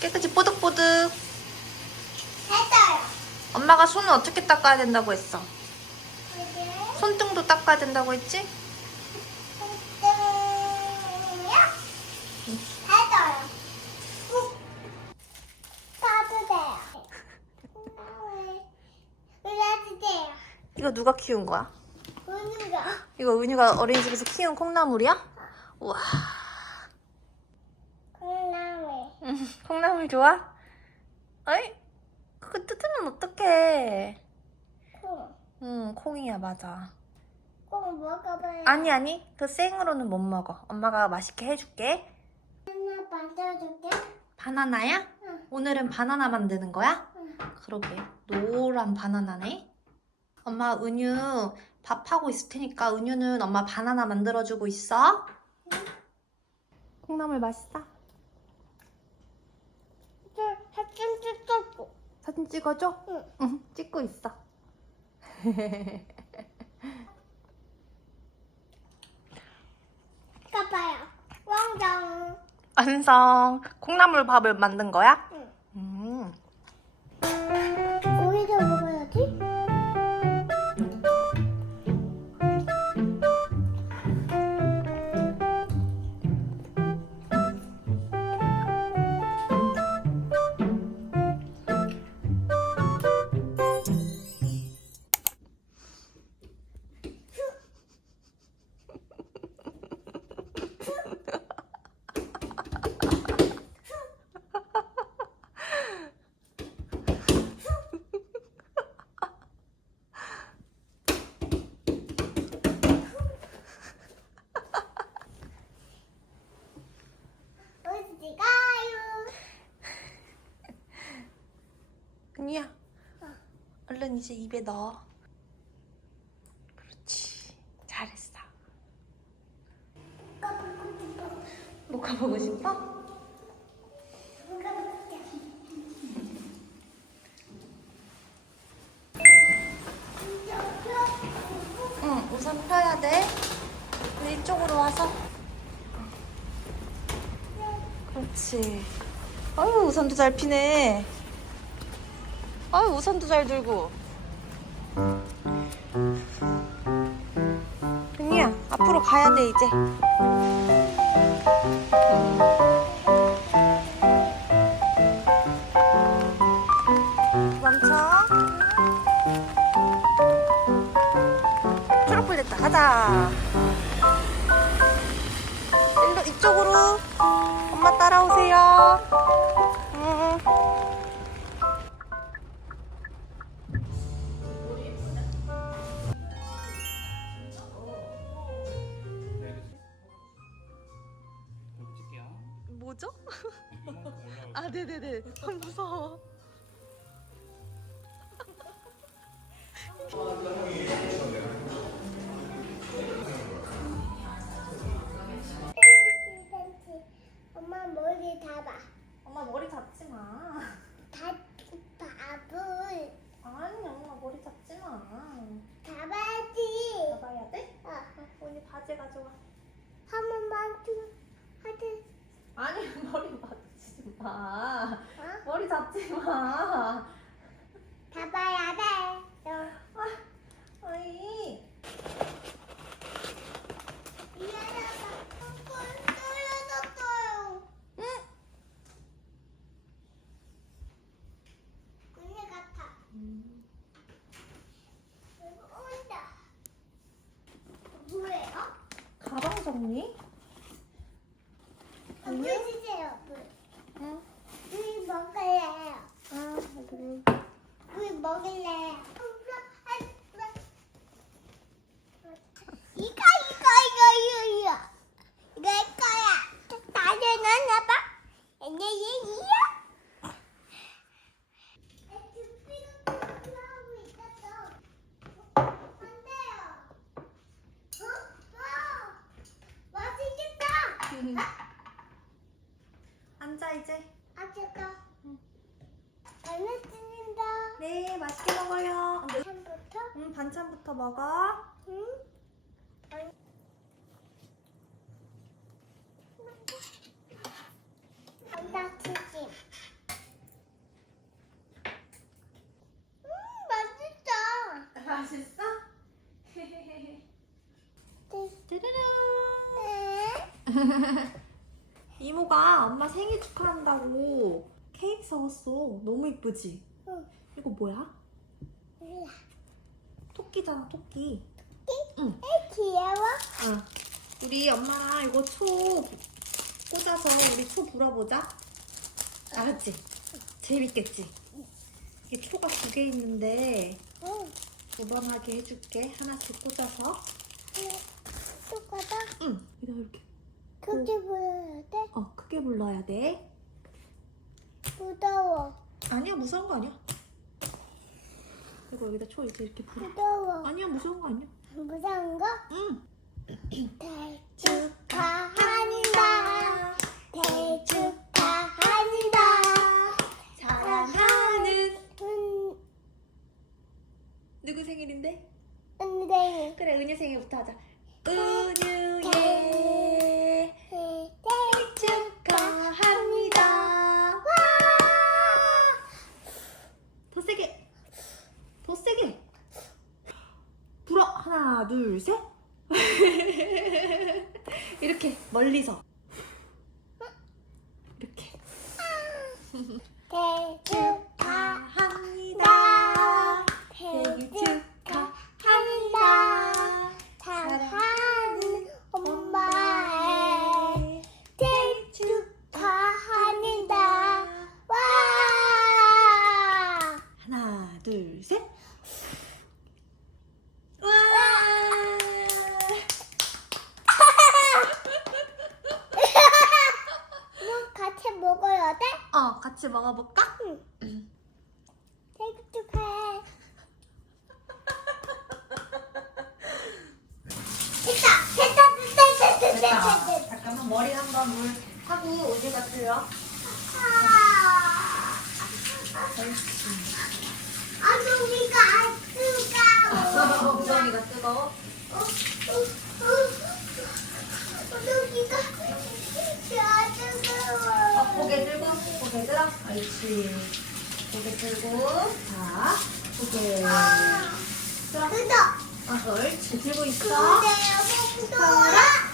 깨끗이 뽀득뽀득. 했어요. 엄마가 손을 어떻게 닦아야 된다고 했어? 손등도 닦아야 된다고 했지? 손등이요? 했어요. 따주세요. 눌러주세요. 이거 누가 키운 거야? 우는 거. 이거 은유가 어린이집에서 키운 콩나물이야? 우와. 콩나물. 음, 콩나물 좋아? 어이? 그거 뜯으면 어떡해. 콩. 응, 콩이야, 맞아. 콩 먹어봐요. 아니, 아니. 그 생으로는 못 먹어. 엄마가 맛있게 해줄게. 하나 만들어줄게. 바나나야? 응. 오늘은 바나나 만드는 거야? 응. 그러게. 노란 바나나네. 엄마, 은유 밥하고 있을 테니까 은유는 엄마 바나나 만들어주고 있어. 콩나물 맛있어? 저 사진 찍었고. 사진 찍어줘? 응. 응, 찍고 있어. 까봐요. 왕정. 완성. 콩나물 밥을 만든 거야? 은유야. 얼른 이제 입에 넣어. 그렇지. 잘했어. 뭐가 보고 싶어? 응, 우선 펴야 돼. 우리 이쪽으로 와서. 그렇지. 아유, 우산도 잘 피네. 아유, 우산도 잘 들고. 은희야, 앞으로 가야 돼, 이제. 멈춰. 초록불 됐다. 가자. 올라올 아, 네네네. 아, 무서워. 엄마 머리 잡아. 엄마 머리 잡지 마. 다 밥을 아니, 엄마 머리 잡지 마. 잡아야지. 잡아야 돼? 어, 언니 바지 가져와. 한 번만 좀 하지. 아니, 머리 맞지 마. 어? 머리 잡지 마. 잡아야 돼. 어. 아이. 미안하다. 손 떨어졌어요. 응. 군대 같아. 이거 온다. 뭐예요? 가방 정리? 아, 물 주세요. 물. 응. 물 먹을래요. 아, 그래. 물 먹을래요. 이거 이거 이거 이거 이거 이거 거야. 다들 나봐. 얘얘얘야. 맛있겠다. 앉아, 이제. 아직도 잘 먹습니다. 네, 맛있게 먹어요. 네. 처음부터 음, 반찬부터 먹어. 응? 감자 이모가 엄마 생일 축하한다고 케이크 사왔어. 너무 이쁘지? 응. 이거 뭐야? 몰라. 토끼잖아, 토끼. 귀여워? 응. 우리 엄마랑 이거 초 꽂아서 우리 초 불어보자. 알았지? 재밌겠지? 이게 초가 두 개 있는데 응. 무던하게 해줄게. 하나씩 꽂아서. 똑같아? 응. 이거 이렇게. 그렇게 보여야 돼? 어, 크게 불러야 돼. 무더워. 아니야, 무서운 거 아니야. 이거 여기다 초 이제 이렇게 불어. 무더워. 아니야, 무서운 거 아니야. 무서운 거? 응. 대 축하합니다. 대 축하합니다. 사랑하는 은, 누구 생일인데? 은댕이. 그래, 은유 생일부터 하자. 은유의 대 축하합니다. 와! 더 세게. 더 세게. 불어. 하나, 둘, 셋. 이렇게 멀리서. 이렇게. 대 축하합니다. 생일 축하합니다. 사랑하는 엄마의 대 축하합니다. 와! 하나, 둘, 셋. 와! 이거 같이 먹어야 돼? 어, 같이 먹어볼까? 생일 축하해. 됐다! 됐다! 됐다! 됐다! 됐다! 됐다! 잠깐만 머리 한번 물 하고 우유가 틀려. 아동이가 안 뜨거워. 우정이가 뜨거워. 아동이가 안 뜨거워. 어, 고개 들고, 고개 들어. 옳지. 들고. 자, 고개. 들어. 뜯어. 어, 옳지. 들고 있어. 근데 여보, 뜯어라.